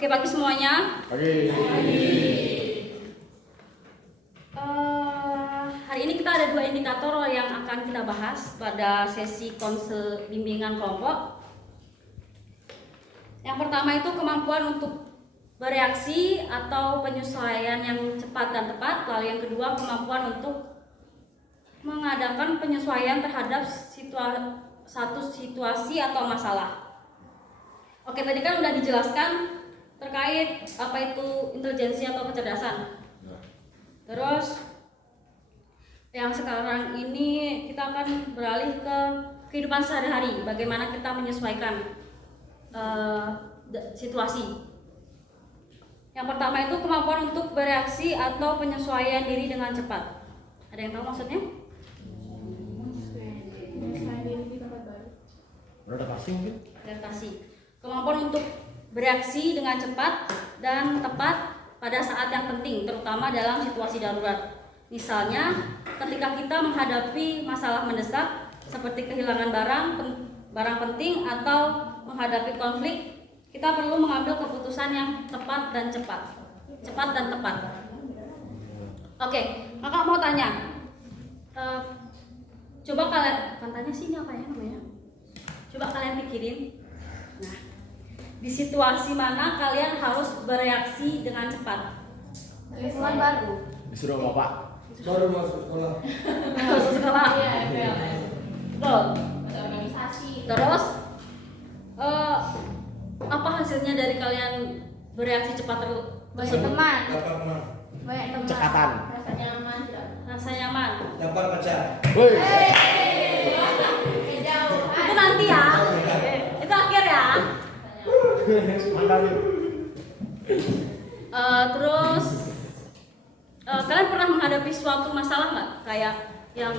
Oke, pagi semuanya. Pagi. Hari ini kita ada 2 indikator yang akan kita bahas pada sesi konsel bimbingan kelompok. Yang pertama itu kemampuan untuk bereaksi atau penyesuaian yang cepat dan tepat. Lalu yang kedua kemampuan untuk mengadakan penyesuaian terhadap satu situasi atau masalah. Oke, tadi kan udah dijelaskan terkait apa itu intelijensi atau kecerdasan. Terus yang sekarang ini kita akan beralih ke kehidupan sehari-hari, bagaimana kita menyesuaikan situasi. Yang pertama itu kemampuan untuk bereaksi atau penyesuaian diri dengan cepat. Ada yang tahu maksudnya? Menyesuaikan diri di tempat baru. Adaptasi mungkin? Adaptasi. Kemampuan untuk bereaksi dengan cepat dan tepat pada saat yang penting, terutama dalam situasi darurat. Misalnya, ketika kita menghadapi masalah mendesak seperti kehilangan barang penting atau menghadapi konflik, kita perlu mengambil keputusan yang tepat dan cepat. Cepat dan tepat. Oke, kakak mau tanya. Coba kalian, tanya sih ini apa ya namanya? Coba kalian pikirin. Nah, di situasi mana kalian harus bereaksi dengan cepat? Lingkungan baru. Disuruh bapak. Baru masuk sekolah. Masuk sekolah. Iya, Betul. organisasi. Terus apa hasilnya dari kalian bereaksi cepat Banyak tersebut? teman. Dapat teman. Banyak teman. Cekatan. Rasa nyaman. Tidak. Rasa nyaman. Dapat pacar. Woi. Jauh. Itu nanti ya. Itu akhir ya. Mantap. Terus kalian pernah menghadapi suatu masalah nggak? Kayak yang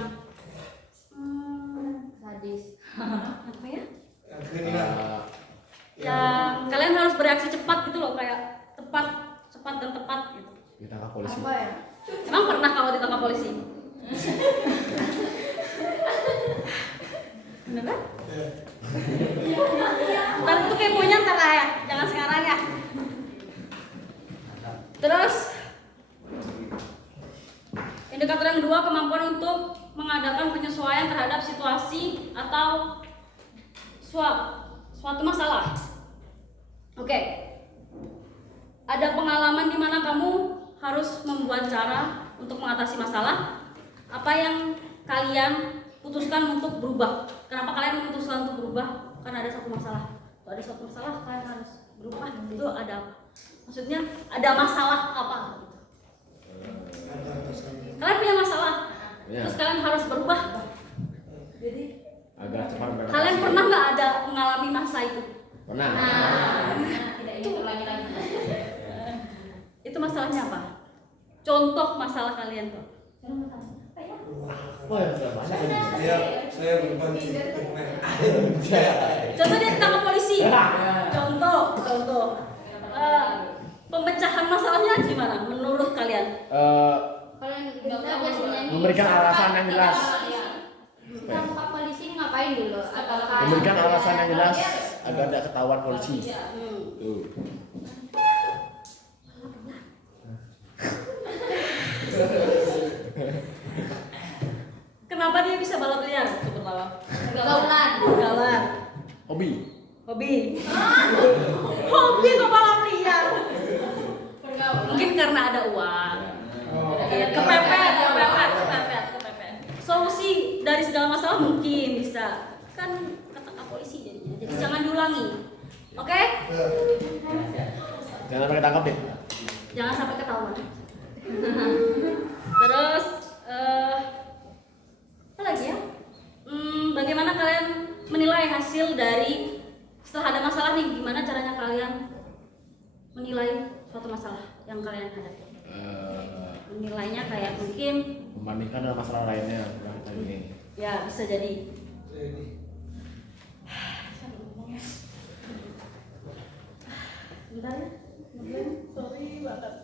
Sadis. apa ya? Yang kriminal. Yang kalian harus bereaksi cepat gitu loh, kayak cepat dan tepat gitu. Ditangkap polisi. Apa ya? Emang pernah kamu ditangkap polisi? Bener kan? Ntar itu keponya ntar lah ya, jangan sekarang ya. Terus indikator yang kedua, kemampuan untuk mengadakan penyesuaian terhadap situasi atau suatu masalah. Oke. Ada pengalaman di mana kamu harus membuat cara untuk mengatasi masalah? Apa yang kalian putuskan untuk berubah? Kenapa kalian memutuskan untuk berubah? Karena ada satu masalah. Kalau ada satu masalah kalian harus berubah. Itu ada apa? Maksudnya ada masalah apa? Ada pasangan. Kalian punya masalah, Ya. terus kalian harus berubah. Jadi Agak cepat beradaptasi. kalian pernah nggak ada mengalami masa itu? Pernah. Tidak ingin ulangi lagi. Itu masalahnya apa? Contoh masalah kalian tuh. Oh ya, sudah banyak ini. Saya berbagi internet. Contoh dia ditangkap polisi. Contoh. Pemecahan masalahnya gimana menurut kalian? Kalian nggak biasanya nih. Memberikan alasan yang jelas. Tangkap polisi ini ngapain dulu? Apakah Memberikan alasan yang jelas agar tidak ketahuan polisi. Tuh. Kenapa dia bisa balap liar? Pertama. Gaulan. Hobi. Hobi kok balap liar? Mungkin karena ada uang. Kepepet. Solusi dari segala masalah mungkin bisa kan ketangkap polisi jadinya. Jadi jangan diulangi. Oke? Jangan sampai ketangkap deh. Jangan sampai ketahuan. Terus apa lagi ya? Bagaimana kalian menilai hasil dari setelah ada masalah nih? Gimana caranya kalian menilai suatu masalah yang kalian hadapi? Menilainya kayak mungkin Membandingkan dengan masalah lainnya. Kurang kita ini. ya bisa jadi. Bentar ya. Sorry banget.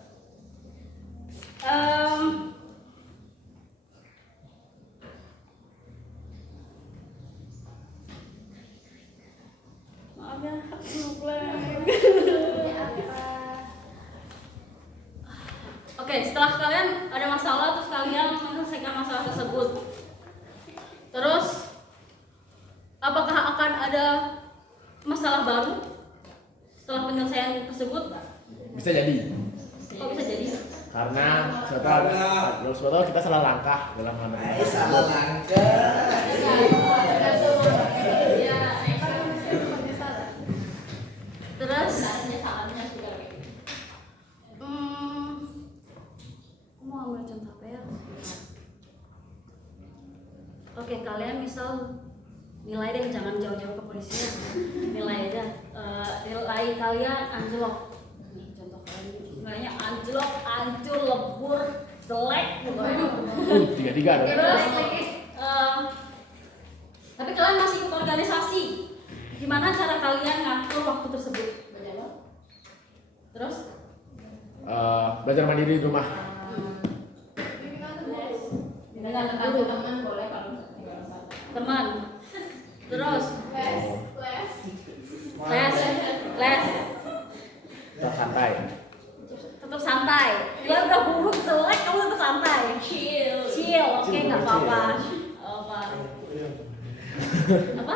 Maaf ya, ngeblank. penyelesaian tersebut? Bisa jadi. Kok bisa jadi? Karena sebetulnya kita salah langkah dalam menghadapi. Salah langkah. Terus salahnya sudah aku mau ambil contoh apa ya? Oke, kalian misal nilai deh, jangan jauh-jauh ke polisi ya. Nilai aja. Nilai kalian anjlok. Nih contoh kalian nilainya anjlok, hancur, lebur, jelek pokoknya. 3-3 dong. Terus tapi kalian masih ikut organisasi. Gimana cara kalian ngatur waktu tersebut? Terus Belajar mandiri di rumah. dengan guru, teman boleh kalau teman. Terus les. Tetap santai. Tetap santai. Dia udah buruk jelek, kamu tetap santai. Chill, oke, nggak apa-apa. Apa? Apa?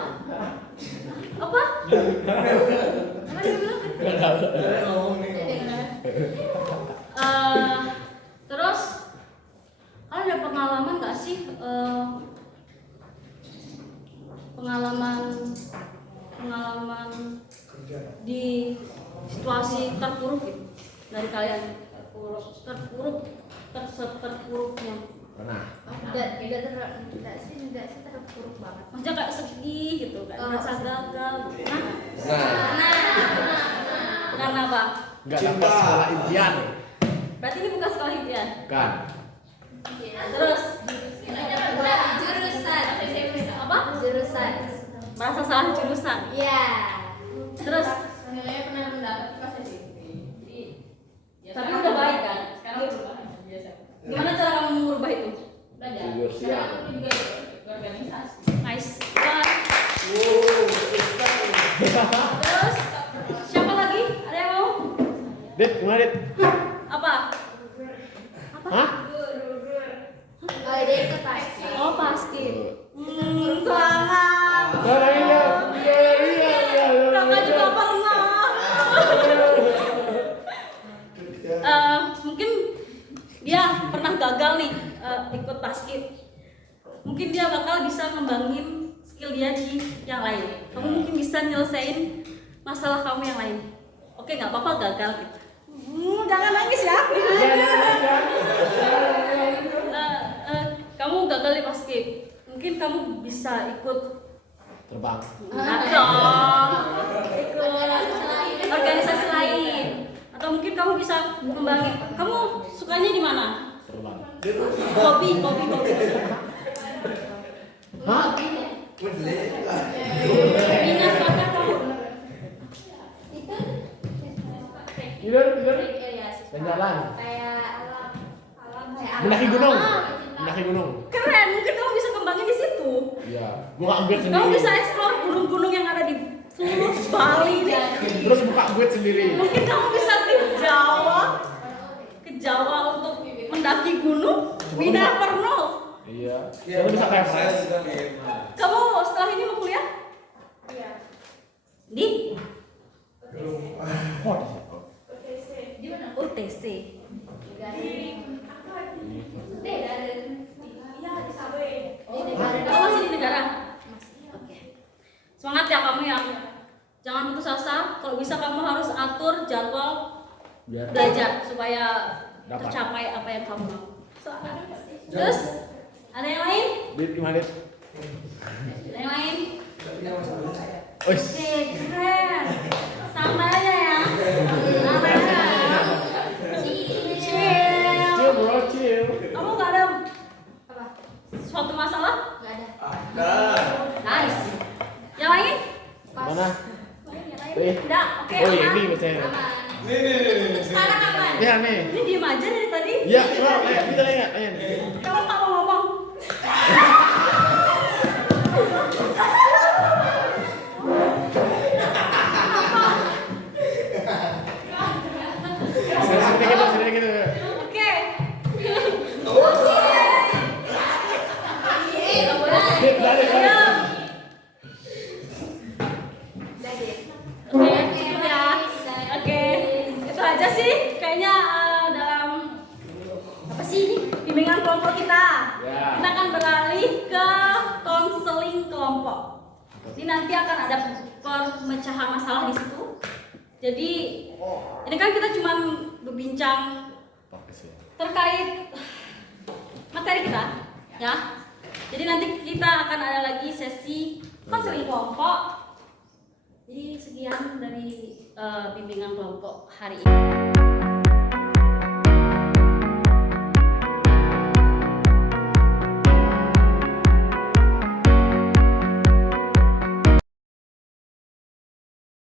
Apa? Apa dia bilang? Terus kalian ada pengalaman nggak sih? Pengalaman di situasi terpuruk gitu dari kalian, terpuruknya. Pernah. tidak sih terpuruk banget. Maksudnya kayak sedih gitu, kayak merasa gagal. Karena apa? Nggak dapat sekolah impian. Berarti ini bukan sekolah impian. Kan. Terus Jurusan merasa salah jurusan. ya Terus nilainya pernah mendapat pas SMP. tapi udah baik kan? Sekarang berubah biasa. Gimana cara kamu mengubah itu? Belajar. Tidur siang. Sekarang aku juga organisasi. Nice. Terus siapa lagi? Ada yang mau? Dit, gimana Dit? Apa? Hah? Oh, dia ikut pasti. Oh, pasti. Semangat. Kakak juga pernah. Mungkin dia pernah gagal nih ikut basket. Mungkin dia bakal bisa ngembangin skill dia di yang lain. Kamu mungkin bisa nyelesain masalah kamu yang lain. Oke, nggak apa-apa gagal gitu. Jangan nangis ya. Kamu gagal di basket. Mungkin kamu bisa ikut Terbang. enggak dong. Ikut organisasi lain. Atau mungkin kamu bisa ngembangin. Kamu sukanya di mana? Terbang. Hobi. Hah? Minat bakat kamu. Tidur. Kayak Jalan. alam kayak Mendaki gunung. Mendaki gunung. Keren, mungkin kamu bisa kembangin di situ. Iya. Gua nggak upgrade sendiri. Kamu bisa explore gunung-gunung yang ada di seluruh Bali ini. Terus buka upgrade sendiri. Mungkin kamu bisa ke Jawa untuk mendaki gunung. We never know. Iya. Kamu bisa kayak fresh. Kamu setelah ini mau kuliah? Iya. Di Oh, Di mana? UTC. Kamu masih di negara? Oke. Semangat ya kamu ya. Jangan putus asa. Kalau bisa kamu harus atur jadwal biar belajar supaya Dapat. tercapai apa yang kamu mau. Terus ada yang lain? Dit, gimana Dit? Ada yang lain? Wes. Oke, keren. Santai aja ya. Santai aja. Chill. Chill bro, chill. Kamu nggak ada Apa? suatu masalah? Enggak ada. Nice. Yang lain? Mana? Enggak. Oke. Oh iya aman. ini biasanya. Aman. Nih. Sekarang aman. Iya nih. Ini diem aja dari tadi. Iya, coba kita lihat. Kamu nggak mau ngomong. Sini gitu. Oke. Dit, balik. Diam. Udah deh. Oke, cukup ya. Ini nanti akan ada pemecahan masalah di situ. Jadi ini kan kita cuma berbincang terkait materi kita, ya. Jadi nanti kita akan ada lagi sesi konseling kelompok. Jadi sekian dari bimbingan kelompok hari ini.